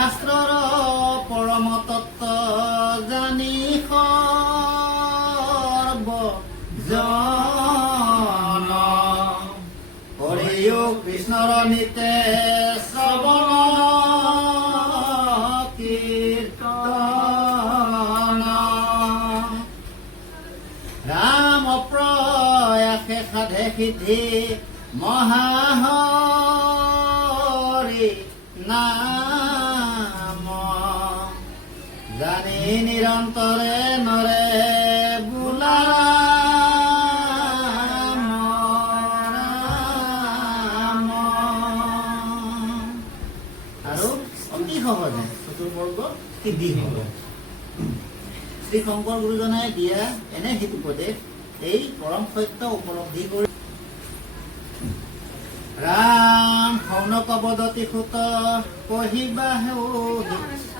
শাস্ত্ৰৰ পৰম তত্ত্ব জানি সৰ্বজন কৰিও কৃষ্ণৰ নিতে শ্ৰৱণ কীৰ্তন ৰাম প্ৰয়াসে সাধে সিদ্ধি মহাহৰি নাম জানি নিৰন্তৰে নৰে বোলা ৰাম আৰু অতি সহজে চতুৰ্বৰ্গ সিদ্ধি হ'ব। শ্ৰী শংকৰ গুৰুজনাই দিয়া এনে হিতোপদেশ এই পৰম সত্য উপলব্ধি কৰি ৰাম শৌনক বদতি সুত কহিবা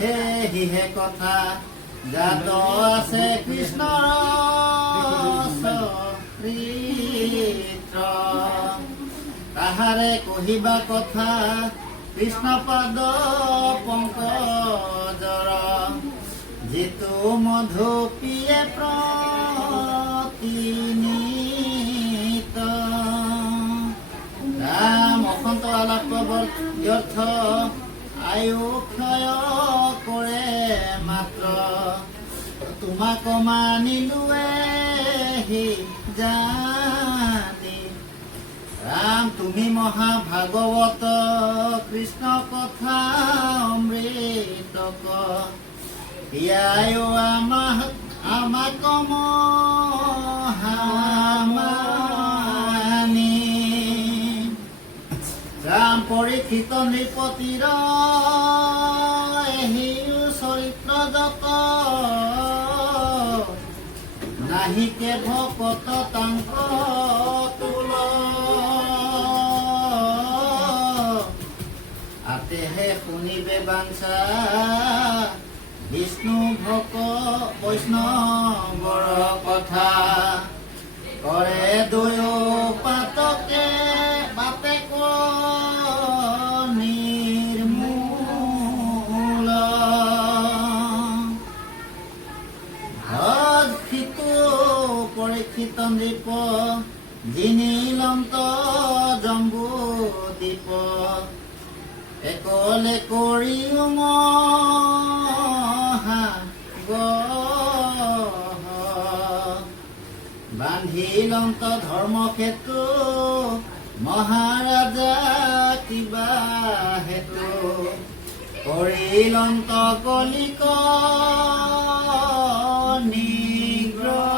হে হিহে কথা জাত আছে কৃষ্ণৰ চৰিত্ৰ তাহাৰে কহিবা কথা কৃষ্ণ পাদ পংকজৰ যিটো মধু পিয়ে প্ৰতিনিত ৰাম অসন্ত আলাপ ব্যৰ্থ আয়ু ক্ষয় কৰে মাত্ৰ তোমাক মানিলোৱে হি জানি ৰাম তুমি মহাভাগৱত কৃষ্ণ কথা অমৃতক পিয়ায়ো আমাক মহামানি ৰাম পৰীক্ষিত নৃপতিৰ এহিও চৰিত্ৰ যত নাহিকে ভকত তাংক তুল আতেহে শুনিবে বাঞ্ছা বিষ্ণু ভক বৈষ্ণৱৰ কথা কৰে দুয়ো পাতকে বাতে নিৰ্মূল সিটো পৰীক্ষিত নৃপ জিনিলন্ত জম্বু দ্বীপ একলে কৰিও বান্ধিলন্ত ধৰ্মক্ষেত্ৰ মহাৰাজা কিবা হেতু কৰিলন্ত কলিক নিগ্ৰহ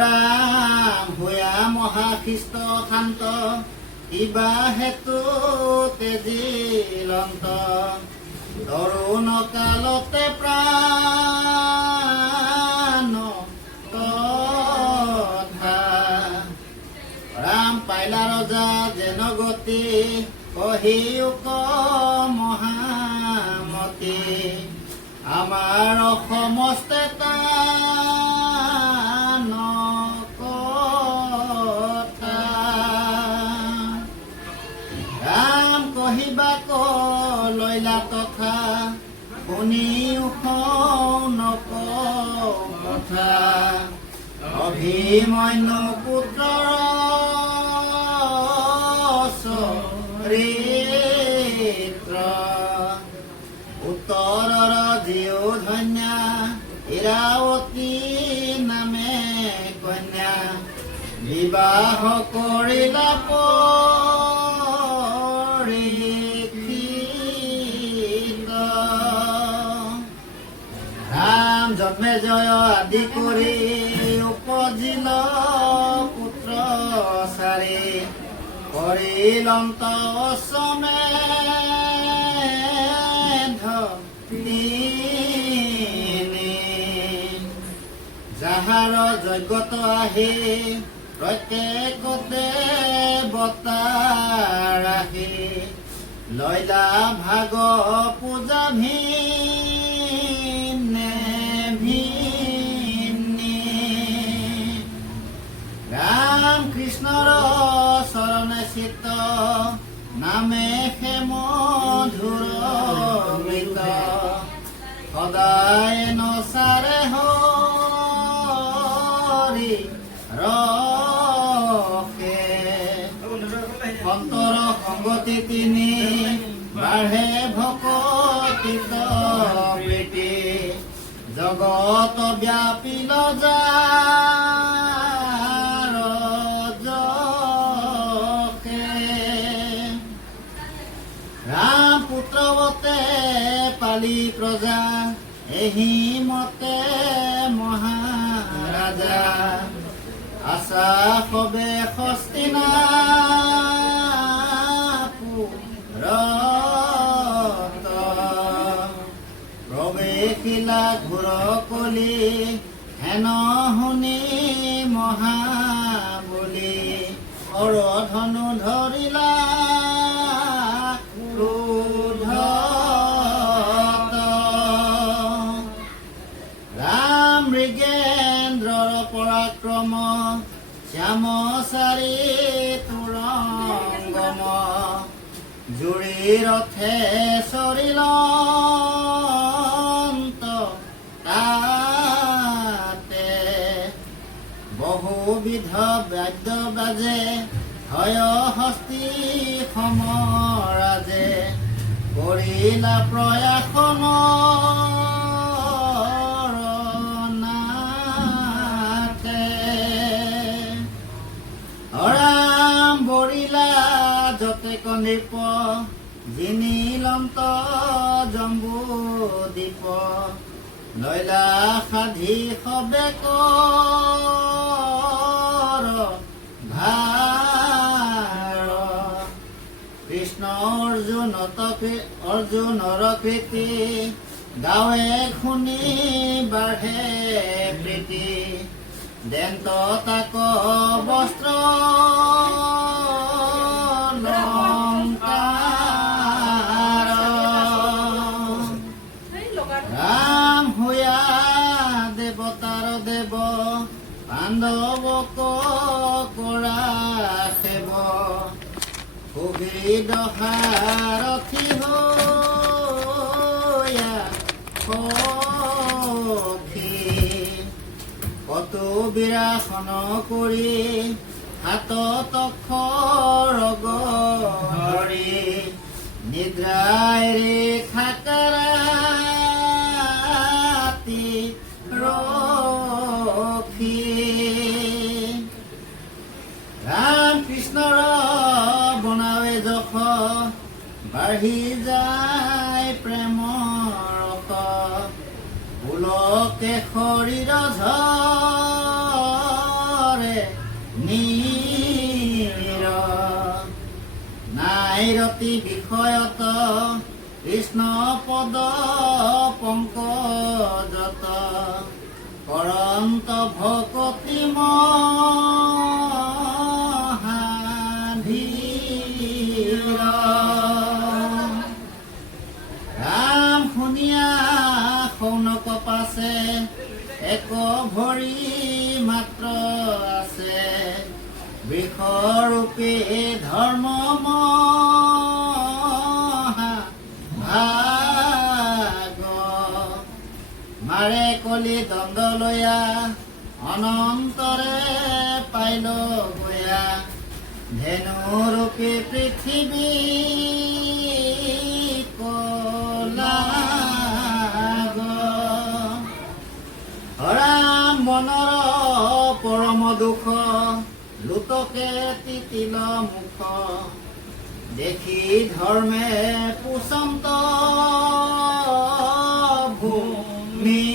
ৰাম ভূয়া মহাখিষ্ট শান্ত কিবা হেতু তেজিলন্ত তৰুণ কালতে প্ৰাণ তথা ৰাম পাইলা ৰজা যেন গতি কহিউক মহামতি আমাৰ সমস্তে তান কথা ৰাম কহিবা লৈলা তথা শুনিও নক কথা অভিমন্যু পুত্ৰৰ চৰিত্ৰ উত্তৰৰ জীও ধন্যা ইৰাৱতী নামে কন্যা বিবাহ কৰিলা ৰাম জন্মে জয় আদি কৰি উপজিল পুত্ৰ চাৰি কৰিলন্ত অসমে যাহাৰ যজ্ঞত আহি প্ৰত্যেকতে বতা ৰাখি লৈলা ভাগ পূজা ভিনে ভিন্নি ৰাম কৃষ্ণৰ চৰণে চিত্ত নামে সে মধুৰ মৃত সদায় নচাৰে হৰি ৰখে সন্তৰ সংগতি তিনি বাঢ়ে ভকতিত প্ৰীতি জগত ব্যাপিল যাৰ যশে ৰাম পুত্ৰৱতে পালি প্ৰজা এহি মতে মহাৰাজা আশা সবে হস্তিনা প্ৰৱেশিলা ঘোৰ কলি হেন শুনি মহাবলি অৰধনু ধৰিলা ক্ৰোধত ৰাম মৃগেন্দ্ৰৰ পৰাক্ৰম শ্যামচাৰী তুৰংগম জুৰি ৰথে চৰিল তাতে বহুবিধ বাদ্য বাজে হয় হস্তি সমৰাজে কৰিলা প্ৰয়াসন ৰাম বৰিলা যতে কণিপ জিনিলন্ত জম্বু দ্বীপ নৈলা সাধি সবে কৰ ভাৰ কৃষ্ণ অৰ্জুনৰ কৃতি গাৱে শুনি বাঢ়ে প্ৰীতি দেন্ত তাক বস্ত্ৰ ৰাম হৈয়া দেৱতাৰ দেৱ পাণ্ডৱক কৰা সেৱ সুবিধ সাৰথি হৈয়া সখী কতো বিৰাসন কৰি হাতত খৰগ ধৰি নিদ্ৰাৰে খাকাৰাতি ৰখি ৰাম কৃষ্ণৰ বনাৱে যশ বাঢ়ি যায় প্ৰেমৰ ৰস পুলকে শৰীৰ ঝৰে নীৰ নাইৰতি বিষয়ত কৃষ্ণ পদ পংকজত কৰন্ত ভকতি মহাধীৰ ৰাম শুনিয়া শৌনক পাছে এক ভৰি মাত্ৰ আছে বৃষৰূপে ধৰ্ম মহাভাগ মাৰে কলি দণ্ড লয়া অনন্তৰে পাইল গয়া ধেনুৰূপী পৃথিৱী ৰাম মনৰ পৰম দুখ লুটকে তিতিল মুখ দেখি ধৰ্মে পুচন্ত ভূমি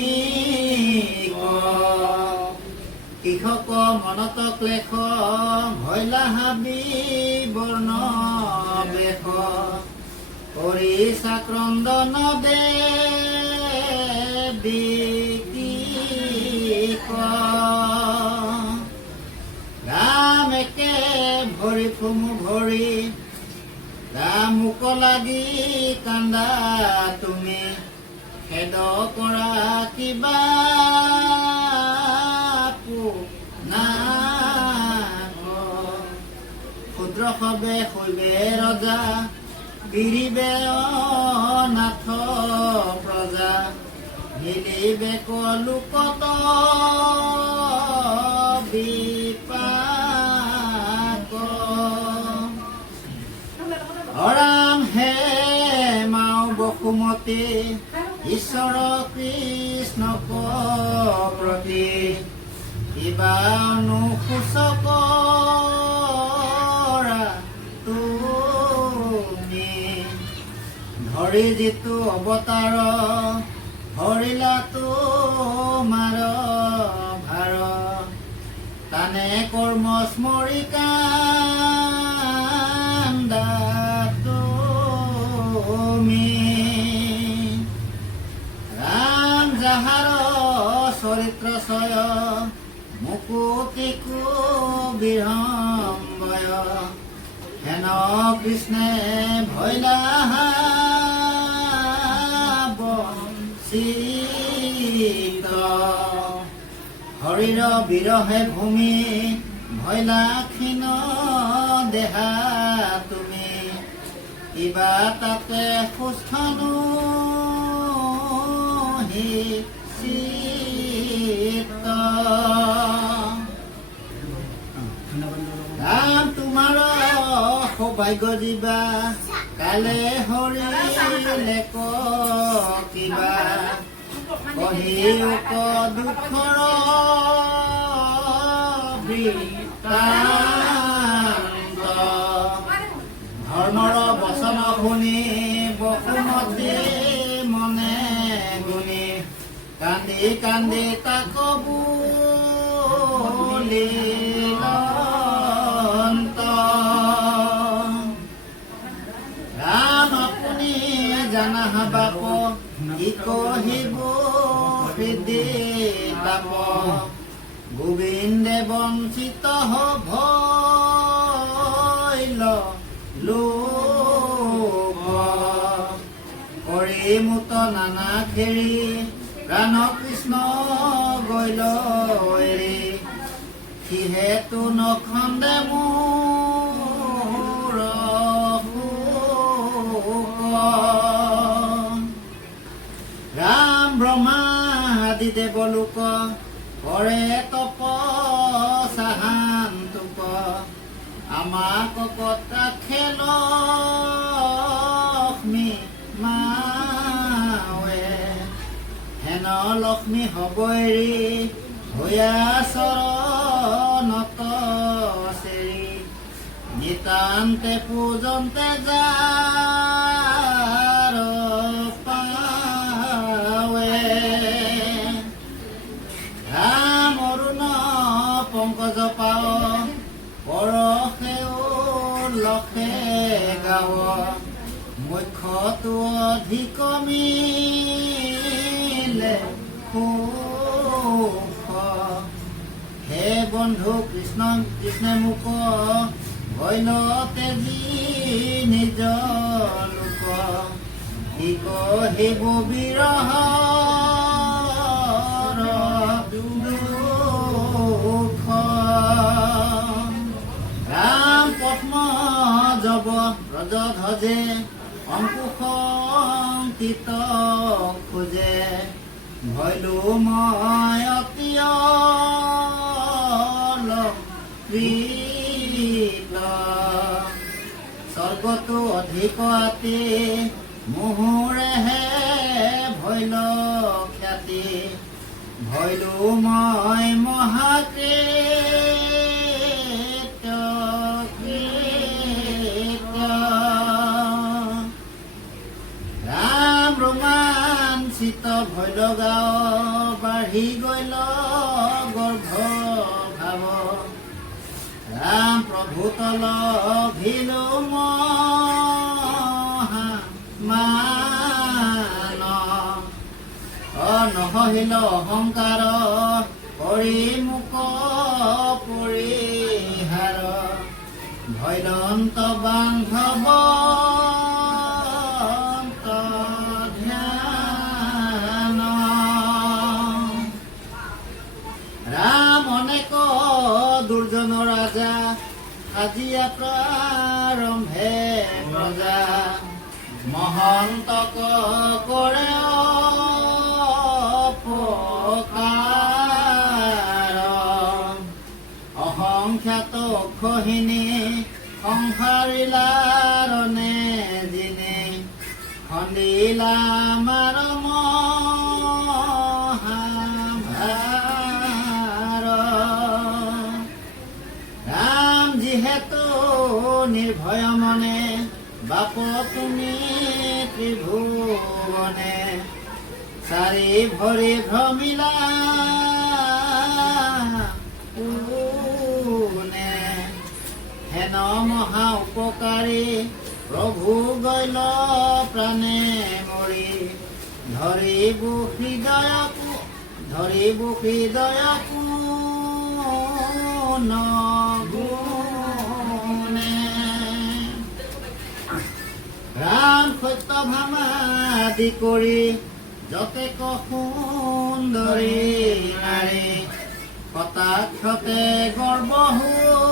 কৃষক মনত ক্লেশ ভৈলা হাবি বৰ্ণ বেশ কৰি চাক্ৰন্দন দেৱী ৰাম একে ভৰি ফুমু ভৰি ৰাম মোক লাগি কান্দা তুমি খেদ কৰা কিবা ক্ষুদ্ৰ সবে শৈবে ৰজা গিৰিবে নাথ প্ৰজা মিলিবে কলোকত বিপাক অৰাম হে মাও বসুমতী ঈশ্বৰ কৃষ্ণক প্ৰতি কিবা অনুসূচক তুমি ধৰি যিটো অৱতাৰ হৰিলা তোমাৰ ভাৰ তানে কৰ্ম স্মৰিকা তুমি ৰাম যাহাৰ চৰিত্ৰ চয় মুকুতিকু বিৰম্বয় হেন কৃষ্ণে ভৈলা বঞ্চিত হৰিৰ বিৰহে ভূমি ভৈলা ক্ষীণ দেহা তুমি কিবা তাতে সুস্থনো ৰাম তোমাৰ সৌভাগ্য দিবা কালে হৰিলে কিবা কহিওক দুখৰ বৃত্তান্ত ধৰ্মৰ বচন শুনি বসুমতী মনে গুণি কান্দি কান্দি তাক বুলিল ৰাম আপুনি জানা বাপ কি কহিব হৃদে তাপ গোবিন্দে বঞ্চিত ভৈল লোক কৰি মুত নানা খেৰি প্ৰাণ কৃষ্ণ গৈল এৰি সিহেতু নখন্দে মোৰ ৰাম ব্ৰহ্মা আদি দেৱলোক কৰে তপ চাহান্তুক আমাক কটা খেল লক্ষ্মী মাৱে হেন লক্ষ্মী হ'ব এৰি ভয়া চৰণত চেৰি নিতান্তে পূজন্তে যাৰ পাৱে ৰাম অৰুণ পংকজ পাও পৰশেও লখে গাৱ মুখ্যটো অধিক মিলে হে বন্ধু কৃষ্ণ কৃষ্ণে মোক ভৈল তেজি নিজ লোক কি কহিব বিৰহ দুখ ৰাম পদ্ম জব ব্ৰজ ধ্বজে অংকুশংকিত খোজে ভৈলো মই অতিয়ল স্বৰ্গতো অধিক আতি মুহুৰেহে ভৈল খ্যাতি ভৈলো মই মহাকৃত ৰাম ৰোমাঞ্চিত ভৈল গাঁও বাঢ়ি গৈল গৰ্ভ ভাৱ ৰাম প্ৰভু তল ভিলো মান নহহিল অহংকাৰ কৰি মোক পৰিহাৰ ভৈলন্ত বান্ধৱ ধ্যান ৰাম অনেক দুৰ্জন ৰাজা আজিয়া প্ৰাৰম্ভে প্ৰজা মহন্তক কৰে অপকাৰ অসংখ্যাত অক্ষহীনী সংসাৰিলাৰণে যিনে খন্দিলা মাৰ মহাভাৰ ৰাম যিহেতু নিৰ্ভয় মনে বাপ তুমি ত্ৰিভুৱনে চাৰি ভৰি ভ্ৰমিলা কোনে হেন মহা উপকাৰী প্ৰভু গৈল প্ৰাণে মৰি ধৰিবু হৃদয়কু নগুণে ৰাম সত্য ভামাদি কৰি যতেক সুন্দৰী নাৰী কটাক্ষতে গৰ্ব হৈ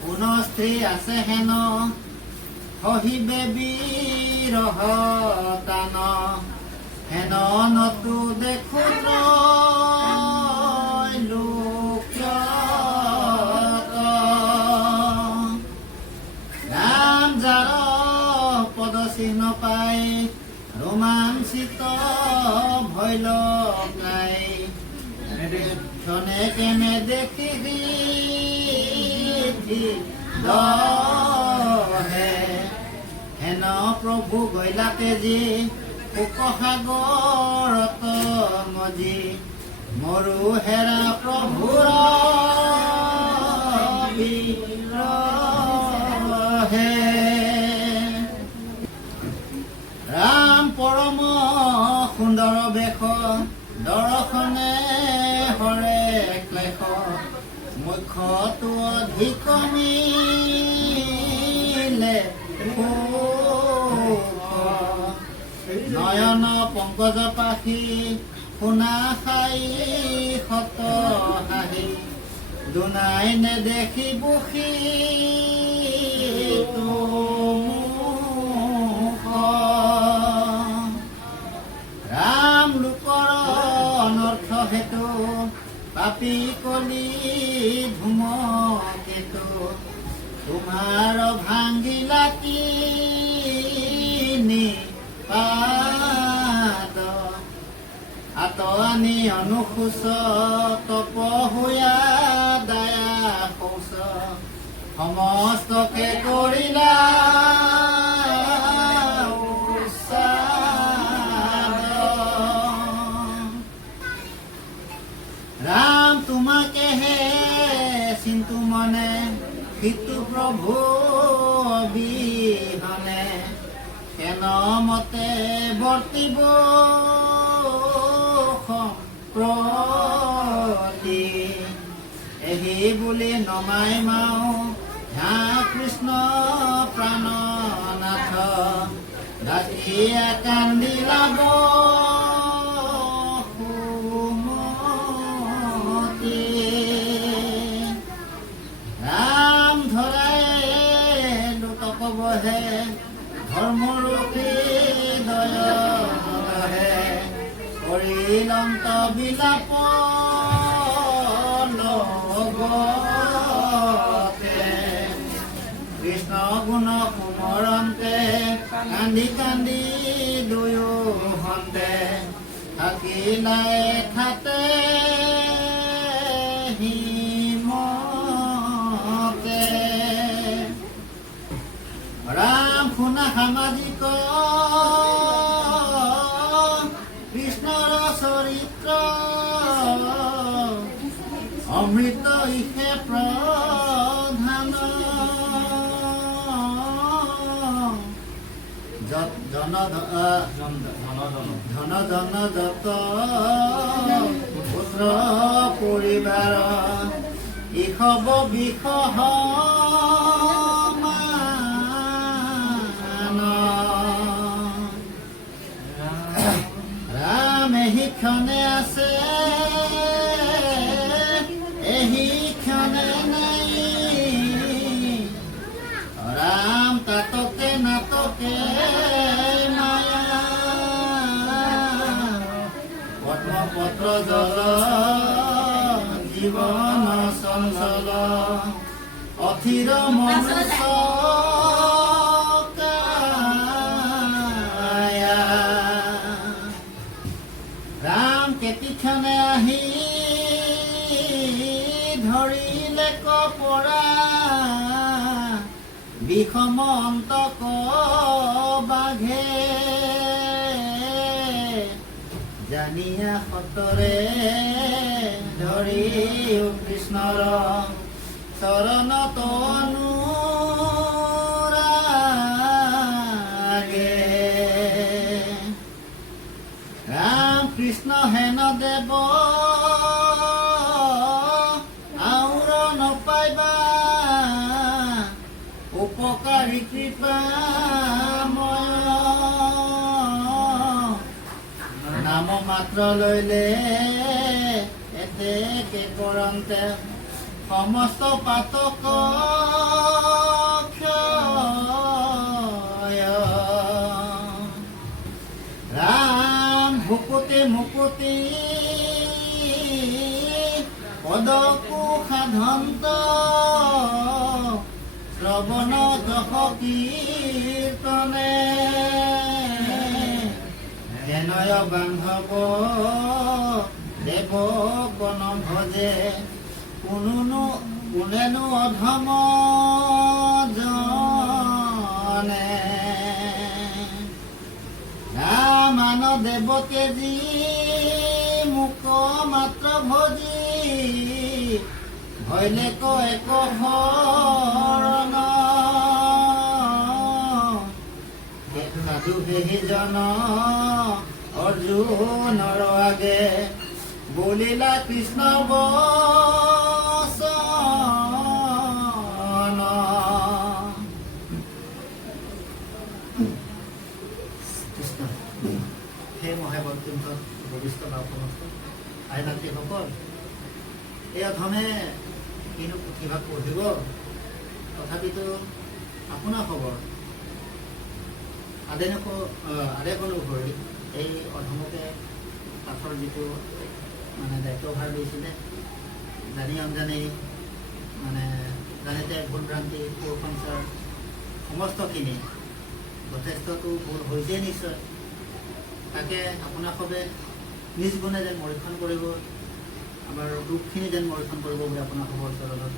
পুনঃস্ত্ৰী আছে হেন সহিবে বিৰহ তান হেন নতু দেখো ৰাম যাৰ পদ চিহ্ন পাই ৰোমাঞ্চিত ভৈল নাই ক্ষণে কেনে দেখি হেন প্ৰভু গৈলাতে যি শোকসাগৰত মজি মৰু হেৰা প্ৰভুৰ বিৰহে ৰাম পৰম সুন্দৰ বেশ দৰ্শনে হৰে ক্লেশ মুখ্যটো অধিক মিলে নয়ন পংকজ পাখি শুনা খাই শত হাঁহি দুনাই নেদেখি বুখি ৰাম লোকৰ অনৰ্থ হেতু পাপী কলি ধুমকেতু তোমাৰ ভাঙ্গিলা কি পাদ আতনি অনুসুচ তপ হোয়া দায়া শৌচ সমস্তকে কৰিলা ৰাম তোমাকেহে চিন্তু মনে সিতু প্ৰভু অবিহনে কেন মতে বৰ্তিব সম্প্ৰতি এহি বুলি নমাই মাও ঝা কৃষ্ণ প্ৰাণনাথ ঢাকিয়া কান্দিলা ৰাম ধৰাই লোকক বহে ধৰ্মৰূপী দয়হে কৰিলন্ত বিলাপ লগতে কৃষ্ণ গুণ সুমৰন্তে কান্দি কান্দি দুয়োহন্তে থাকিলাই খাতে ৰাম শুনা সামাজিক কৃষ্ণৰ চৰিত্ৰ অমৃত ইহে প্ৰধান ধন জন যত পুত্ৰ পৰিবাৰ ইষব বিষহ ৰাম এহি ক্ষণে আছে এহি ক্ষণে নাই ৰাম তাতকে নাটকে মায়া পদ্মপত্ৰ জল জীৱন চঞ্চল অথিৰ মনুষ্য কায়া ৰাম কেতিক্ষণে আহি ধৰিলে কপৰা বিষম অন্তক বাঘে জানিয়া সতৰে ধৰি কৃষ্ণৰ চৰণ অনুৰাগে ৰাম কৃষ্ণ হেন দেৱ আউৰ নপাইবা উপকাৰী কৃপাময় নাম মাত্ৰ লৈলে এতেকে কৰন্তে সমস্ত পাতক ক্ষয় ৰাম ভুকুতি মুকুতি পদকু সাধন্ত শ্ৰৱণ যশ কীৰ্তনে হেনয় বান্ধৱ দেৱ গণ ভজে কোনেনো অধম জনে মান দেৱকে যি মুক মাত্ৰ ভজি ভৈলে এক শৰণ সাধু সেইজন অৰ্জুনৰ আগে বলিলা কৃষ্ণ বচন হে মহাবৈকুণ্ঠ ভৱিষ্যত সমস্ত আইনাতীসকল এই অধমে কিনো পুথিভাগ পঢ়িব তথাপিতো আপোনাৰ খবৰ আদেশ অনুসৰি এই অধমকে পাঠৰ যিটো মানে দায়িত্বভাৰ লৈছিলে জানি অনজানি মানে জানিতে ভুল ভ্ৰান্তি কুসংস্কাৰ সমস্তখিনি যথেষ্টটো ভুল হৈছে নিশ্চয় তাকে আপোনাৰ সবে নিজ গুণে যেন মৰীক্ষণ কৰিব আমাৰ দুখখিনি যেন মৰীক্ষণ কৰিব বুলি আপোনাৰ খবৰ চৰণত